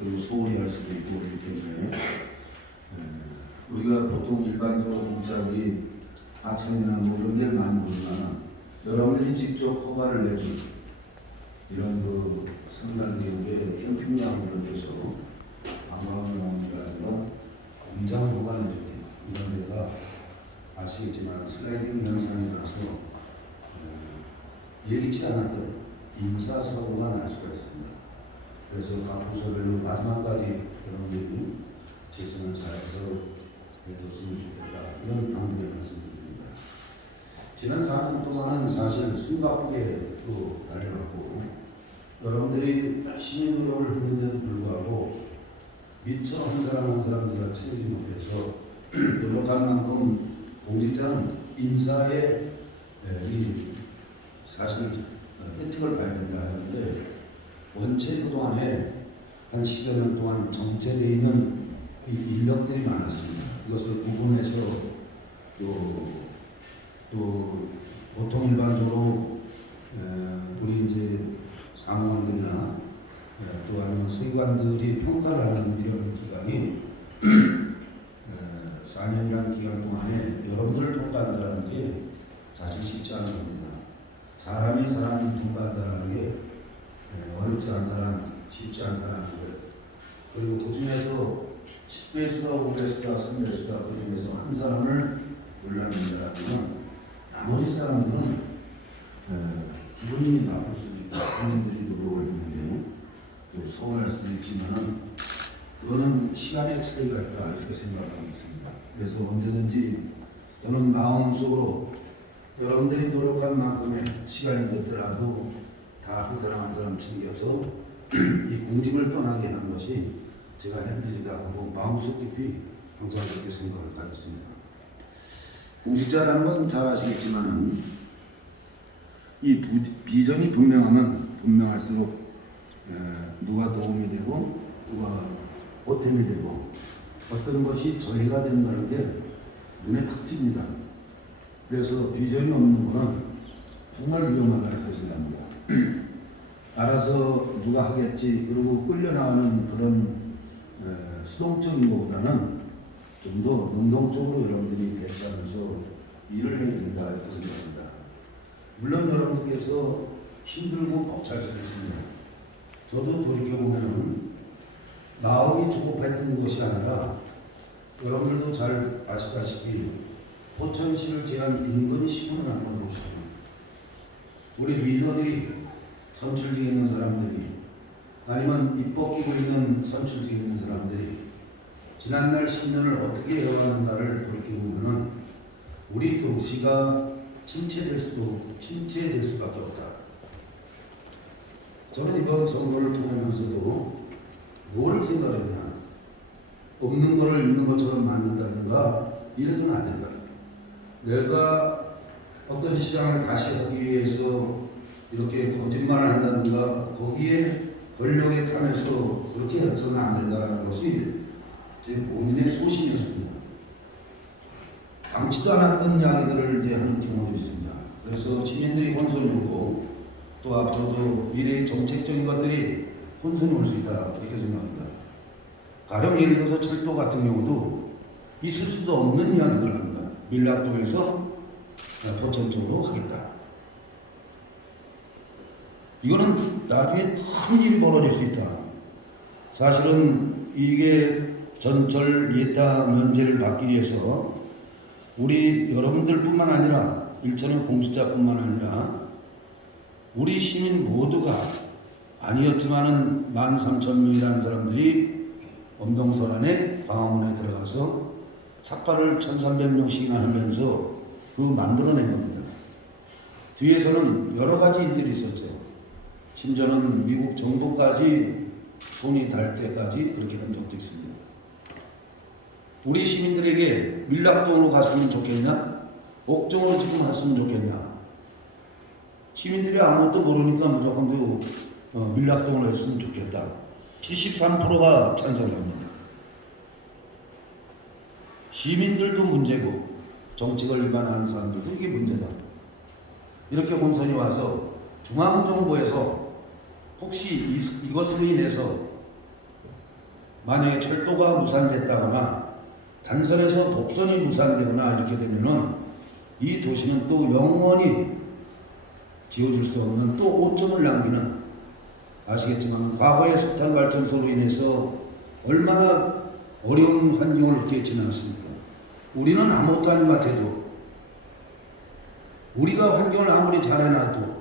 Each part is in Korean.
그리고 소홀히 할 수도 있고 그렇기 때문에 우리가 보통 일반적으로 공짜들이 하천이나 뭐 이런 데를 많이 보지만 여러분들이 직접 허가를 내준 이런 그 성당계획의 캠핑장을 위해서 관광용이라든가 공장 허가 내준 이런 데가 아시겠지만 슬라이딩 현상이 나서 예기치 않았던 인사사고가 날 수가 있습니다. 그래서 각 부서별로 마지막까지 여러분들이 최선을 다해서 해줬으면 좋겠다. 이런 당부의 말씀드립니다. 지난 4년 동안은 사실 숨가쁘게 또 달려왔고 여러분들이 열심히 노력을 했는데도 불구하고 미처 한 사람 한 사람들과 채우지 못해서 노력할 만큼 공직자는 인사에 이 사실 혜택을 봐야 된다 하는데 원체 그동안에 한 10여 년 동안 정체되어 있는 이 인력들이 많았습니다. 이것을 구분해서 또 보통 일반적으로 우리 이제 사무관들이나 또 아니면 세관들이 평가를 하는 이런 기관이 4년이라는 기간 동안에 여러분들을 평가한다는 게 사실 쉽지 않은 겁니다. 사람이 사람을 평가한다는 게 어렵지 않다는, 쉽지 않다는 거예요. 그리고 그 중에서 10배수다, 5배수다, 3배수다 그 중에서 한 사람을 골라낸다면 나머지 사람들은 기분이 나쁠 수도 있다. 본인들이 노력을 했는데 또 서운할 수도 있지만 그거는 시간의 차이가 있다 이렇게 생각하고 있습니다. 그래서 언제든지 저는 마음속으로 여러분들이 노력한 만큼의 시간이 됐더라도 다 한 사람 한 사람 챙겨서 이 공직을 떠나게 하는 것이 제가 할 일이다 하고 마음속 깊이 항상 그렇게 생각을 가졌습니다. 공직자라는 건 잘 아시겠지만은 이 비전이 분명할수록 누가 도움이 되고 누가 보탬이 되고 어떤 것이 전리가 된다는 게 눈에 탁 띕니다. 그래서 비전이 없는 거는 정말 위험하다 이렇게 생각합니다. 알아서 누가 하겠지 그리고 끌려나가는 그런 수동적인 것보다는 좀 더 능동적으로 여러분들이 대처하면서 일을 해야 된다 이렇게 생각합니다. 물론 여러분들께서 힘들고 벅찰 수도 있습니다. 저도 돌이켜보면 마음이 조급했던 것이 아니라 여러분들도 잘 아시다시피 포천시를 제한 인근 시군을 한번 보십시오. 우리 리더들이 선출직에 있는 사람들이 아니면 입 벗기고 있는 선출직에 있는 사람들이 지난날 10년을 어떻게 해왔는가를 돌이켜보면 우리 도시가 침체될 수밖에 없다. 저는 이번 선거를 통하면서도 뭘 생각했냐. 없는 거를 있는 것처럼 만든다든가 이래서는 안 된다. 내가 어떤 시장을 다시 하기 위해서 이렇게 거짓말을 한다든가 거기에 권력에 탐해서 그렇게 해서는 안 된다는 것이 제 본인의 소신이었습니다. 당치도 않았던 이야기들을 이제 하는 경우도 있습니다. 그래서 시민들이 혼선이 오고 또 앞으로도 미래의 정책적인 것들이 혼선이 올 수 있다 이렇게 생각합니다. 가령 예를 들어서 철도 같은 경우도 있을 수도 없는 이야기를 합니다. 밀락동에서 포천 쪽으로 하겠다. 이거는 나중에 큰 일이 벌어질 수 있다. 사실은 이게 전철 예타 면제를 받기 위해서 우리 여러분들뿐만 아니라 일선의 공직자뿐만 아니라 우리 시민 모두가 아니었지만은 13,000명이라는 사람들이 엄동설안에 광화문에 들어가서 삭발을 1,300명씩이나 하면서 그 만들어낸 겁니다. 뒤에서는 여러 가지 일들이 있었죠. 심지어는 미국 정부까지 손이 닿을 때까지 그렇게 한 적도 있습니다. 우리 시민들에게 밀락동으로 갔으면 좋겠냐? 옥정으로 지금 갔으면 좋겠냐? 시민들이 아무것도 모르니까 무조건 밀락동으로 했으면 좋겠다. 73%가 찬성합니다. 시민들도 문제고 정책을 위반하는 사람들도 이게 문제다. 이렇게 혼선이 와서 중앙정부에서 혹시 이것으로 인해서 만약에 철도가 무산됐다거나 단선에서 독선이 무산되거나 이렇게 되면은 이 도시는 또 영원히 지어줄 수 없는 또 5점을 남기는, 아시겠지만 과거의 석탄 발전소로 인해서 얼마나 어려운 환경을 이렇게 지났습니까? 우리는 아무것도 아닌 것 같아도, 우리가 환경을 아무리 잘해놔도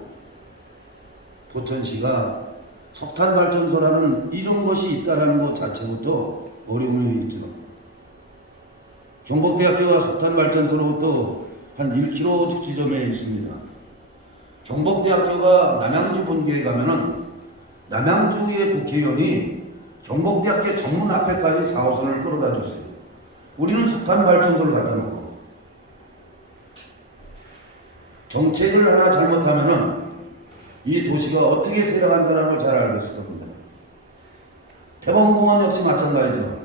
포천시가 석탄 발전소라는 이런 것이 있다라는 것 자체부터 어려움이 있죠. 경북대학교가 석탄 발전소로부터 한 1km 지점에 있습니다. 경북대학교가 남양주 본교에 가면은 남양주의 국회의원이 경북대학교 정문 앞에까지 4호선을 끌어다 줬어요. 우리는 석탄 발전소를 갖다 놓고 정책을 하나 잘못하면은 이 도시가 어떻게 세려간다는 걸 잘 알겠을 겁니다. 태범공원 역시 마찬가지죠.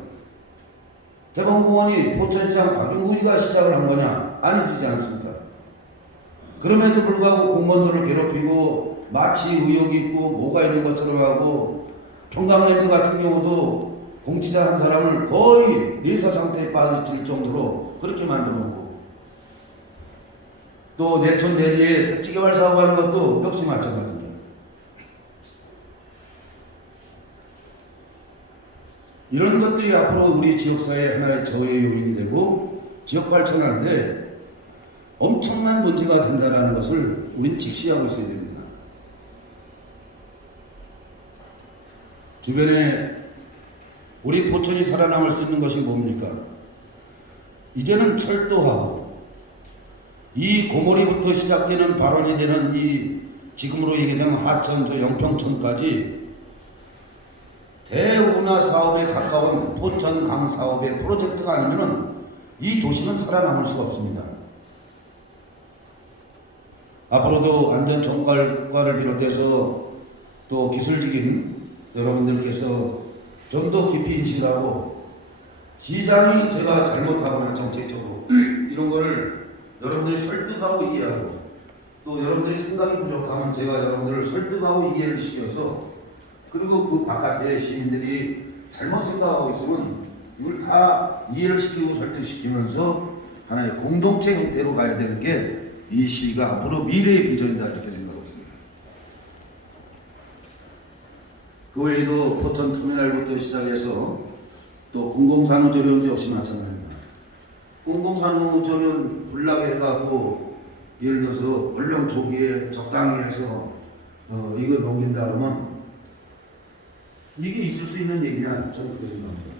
태범공원이 포천시장 박용훈이가 시작을 한 거냐? 아니지 않습니까? 그럼에도 불구하고 공무원들을 괴롭히고 마치 의혹이 있고 뭐가 있는 것처럼 하고, 평강랜드 같은 경우도 공치자 한 사람을 거의 내사 상태에 빠질 정도로 그렇게 만들어놓고, 또 내촌 대리에 택지개발 사업하는 것도 역시 마찬가지입니다. 이런 것들이 앞으로 우리 지역사회의 하나의 저해 요인이 되고 지역 발전하는데 엄청난 문제가 된다는 것을 우리는 직시하고 있어야 됩니다. 주변에 우리 포천이 살아남을 수 있는 것이 뭡니까? 이제는 철도하고 이 고모리부터 시작되는 발원이 되는 이 지금으로 얘기하자면 하천, 저 영평천까지 대운하 사업에 가까운 포천강 사업의 프로젝트가 아니면은 이 도시는 살아남을 수가 없습니다. 앞으로도 안전정갈과를 비롯해서 또 기술직인 여러분들께서 좀 더 깊이 인식하고, 시장이 제가 잘못하거나 정책적으로 이런 거를 여러분들이 설득하고 이해하고, 또 여러분들이 생각이 부족하면 제가 여러분들을 설득하고 이해를 시켜서, 그리고 그 바깥에 시민들이 잘못 생각하고 있으면 이걸 다 이해를 시키고 설득시키면서 하나의 공동체 형태로 가야 되는 게 이 시가 앞으로 미래의 비전이다, 이렇게 생각하고 있습니다. 그 외에도 포천 터미널부터 시작해서 또 공공산후조리원도 역시 마찬가지입니다. 공공산후조리원 불락해가지고 예를 들어서 원령 초기에 적당히 해서 이거 넘긴다 그러면 이게 있을 수 있는 얘기냐? 저는 그렇게 생각합니다.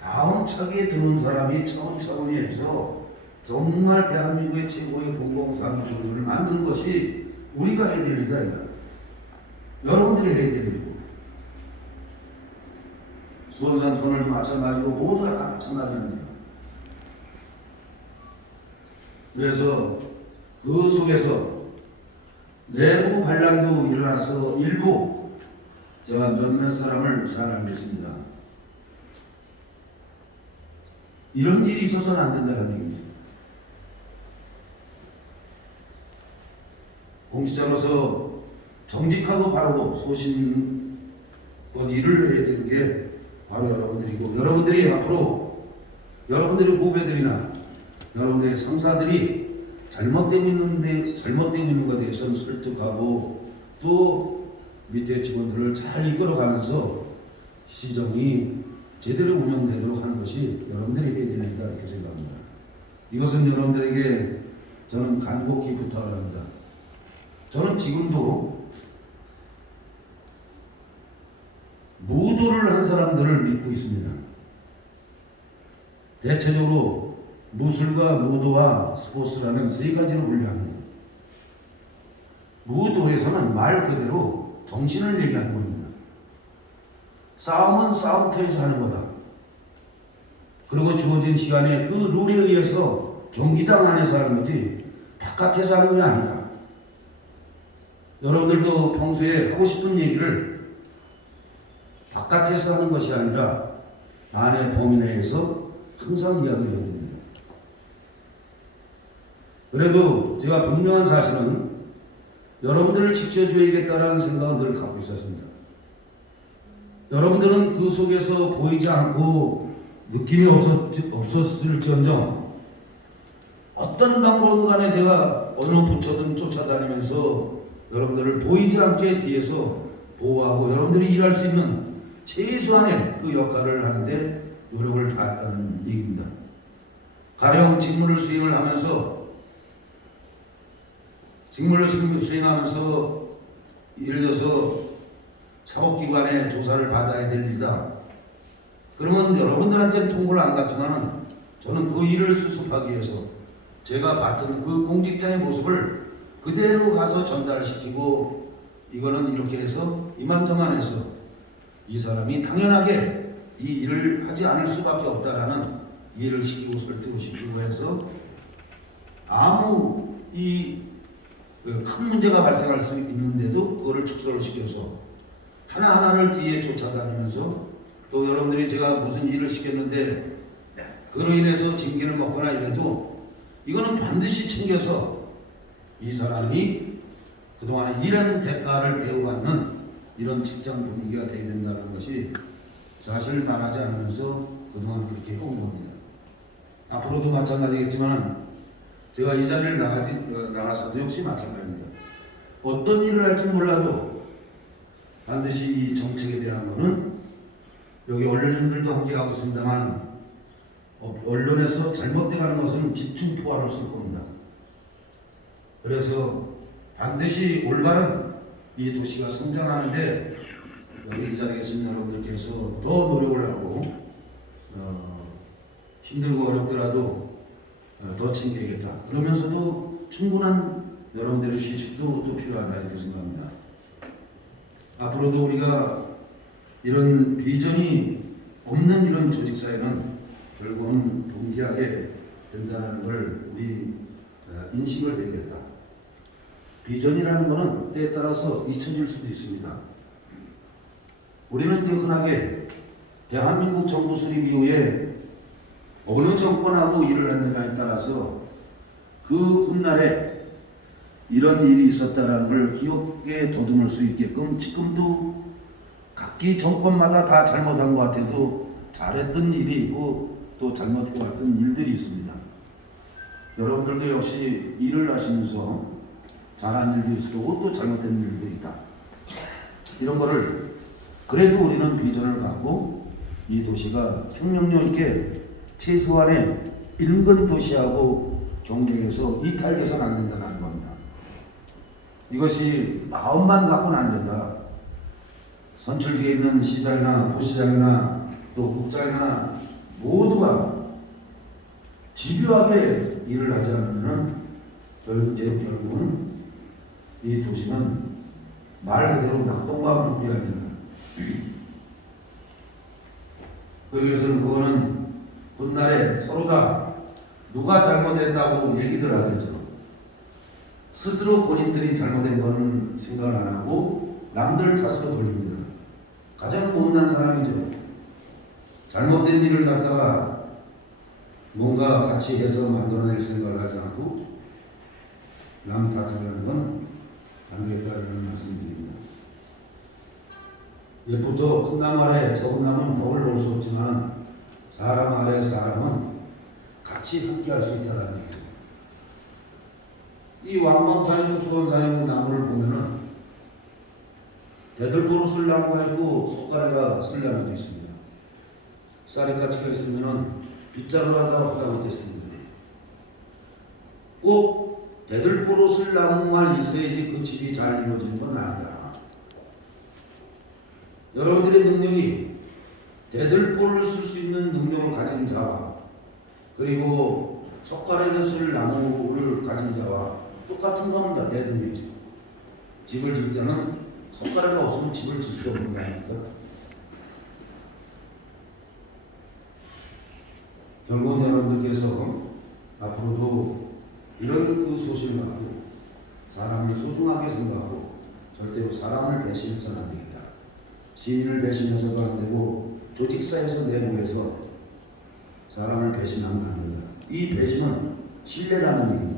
다음 차기에 드는 사람이 차원차원히 해서 정말 대한민국의 최고의 공공산후조리원을 만드는 것이 우리가 해야 될 일이 아니라 여러분들이 해야 될 일이고, 수원산 터널도 마찬가지고 모두가 다 마찬가지입니다. 그래서 그 속에서 내부 반란도 일어나서 일부 제가 몇몇 사람을 잘 알겠습니다. 이런 일이 있어서는 안 된다는 얘기입니다. 공직자로서 정직하고 바르고 소신껏 일을 해야 되는 게 바로 여러분들이고, 여러분들이 앞으로 여러분들의 후배들이나 여러분들의 상사들이 잘못되고 있는 것에 대해서는 설득하고, 또 밑에 직원들을 잘 이끌어가면서 시정이 제대로 운영되도록 하는 것이 여러분들이 해야 되는 일이다, 이렇게 생각합니다. 이것은 여러분들에게 저는 간곡히 부탁합니다. 저는 지금도 무도를 한 사람들을 믿고 있습니다. 대체적으로 무술과 무도와 스포츠라는 세 가지로 분류합니다. 무도에서는 말 그대로 정신을 얘기하는 겁니다. 싸움은 싸움터에서 하는 거다. 그리고 주어진 시간에 그 룰에 의해서 경기장 안에서 하는 거지 바깥에서 하는 게 아니다. 여러분들도 평소에 하고 싶은 얘기를 바깥에서 하는 것이 아니라 안의 범위 내에서 항상 이야기를 해야 됩니다. 그래도 제가 분명한 사실은 여러분들을 지켜줘야겠다는 생각은 늘 갖고 있었습니다. 여러분들은 그 속에서 보이지 않고 느낌이 없었을지언정 어떤 방법으로 간에 제가 어느 부처든 쫓아다니면서 여러분들을 보이지 않게 뒤에서 보호하고 여러분들이 일할 수 있는 최소한의 그 역할을 하는데 노력을 다했다는 얘기입니다. 가령 직무를 수행하면서 예를 들어서 사업기관에 조사를 받아야 될 일이다. 그러면 여러분들한테는 통보를 안 갔지만 저는 그 일을 수습하기 위해서 제가 봤던 그 공직자의 모습을 그대로 가서 전달시키고 이거는 이렇게 해서 이만저만 해서 이 사람이 당연하게 이 일을 하지 않을 수밖에 없다라는 이해를 시키고 설득시키고 해서 아무 큰 문제가 발생할 수 있는데도 그거를 축소를 시켜서 하나하나를 뒤에 쫓아다니면서 또 여러분들이 제가 무슨 일을 시켰는데 그로 인해서 징계를 먹거나 이래도 이거는 반드시 챙겨서 이 사람이 그동안에 이런 대가를 대우받는 이런 직장 분위기가 되어야 된다는 것이 사실 말하지 않으면서 그동안 그렇게 해온 겁니다. 앞으로도 마찬가지겠지만 제가 이 자리를 나가서도 역시 마찬가지입니다. 어떤 일을 할지 몰라도 반드시 이 정책에 대한 거는 여기 언론인들도 함께 가고 있습니다만 언론에서 잘못돼가는 것은 집중포화를 쓸 겁니다. 그래서 반드시 올바른 이 도시가 성장하는데 여기 이 자리에 계신 여러분들께서 더 노력을 하고 힘들고 어렵더라도 더 챙겨야겠다. 그러면서도 충분한 여러분들의 휴식도 또 필요하다 이렇게 생각합니다. 앞으로도 우리가 이런 비전이 없는 이런 조직사회는 결국은 동기하게 된다는 걸 우리 인식을 해야겠다. 비전이라는 것은 때에 따라서 잊혀질 수도 있습니다. 우리는 흔하게 대한민국 정부 수립 이후에 어느 정권하고 일을 했느냐에 따라서 그 훗날에 이런 일이 있었다는 걸 기억에 더듬을 수 있게끔 지금도 각기 정권마다 다 잘못한 것 같아도 잘했던 일이 있고 또 잘못해왔던 일들이 있습니다. 여러분들도 역시 일을 하시면서 잘한 일도 있을 거고 또 잘못된 일도 있다. 이런 거를 그래도 우리는 비전을 갖고 이 도시가 생명력 있게 최소한의 인근 도시하고 경쟁해서 이탈 개선 안 된다는 겁니다. 이것이 마음만 갖고는 안 된다. 선출되어 있는 시장이나 부시장이나 또 국장이나 모두가 집요하게 일을 하지 않으면 결국은 이 도시는 말 그대로 낙동강 우리가 되는. 그래서 그거는 훗날에 서로 다 누가 잘못했다고 얘기들 하면서 스스로 본인들이 잘못된 거는 생각을 안 하고 남들 탓으로 돌립니다. 가장 못난 사람이죠. 잘못된 일을 갖다가 뭔가 같이 해서 만들어낼 생각을 하지 않고 남 탓하는 건 안 되겠다는 말씀드립니다. 옛부터 큰 나무 아래 적은 나무는 덕을 놓을 수 없지만 사람 아래 사람은 같이 함께 할 수 있다는 얘기죠. 이 왕망산이고 수건산이고 나무를 보면은 대들보로 쓸 나무가 있고 속가래가 쓸 나무도 있습니다. 쌀이가치가 있으면은 빗자루 하다 못했습니다. 꼭 대들보로 쓸 나무만 있어야지 그 집이 잘 이루어지는 건 아니다. 여러분들의 능력이 대들보를 쓸 수 있는 능력을 가진 자와 그리고 석가래를 쓸 나무를 가진 자와 똑같은 겁니다. 대등이죠. 집을 질 때는 석가래가 없으면 집을 질 수 없는 거니까. 결국은 여러분들께서 앞으로도 이런 그 소신을 갖고 사람을 소중하게 생각하고 절대로 사람을 배신해서는 안 되겠다. 시민을 배신해서도 안 되고 조직사에서 내부에서 사람을 배신하면 안 된다. 이 배신은 신뢰라는 얘기입니다.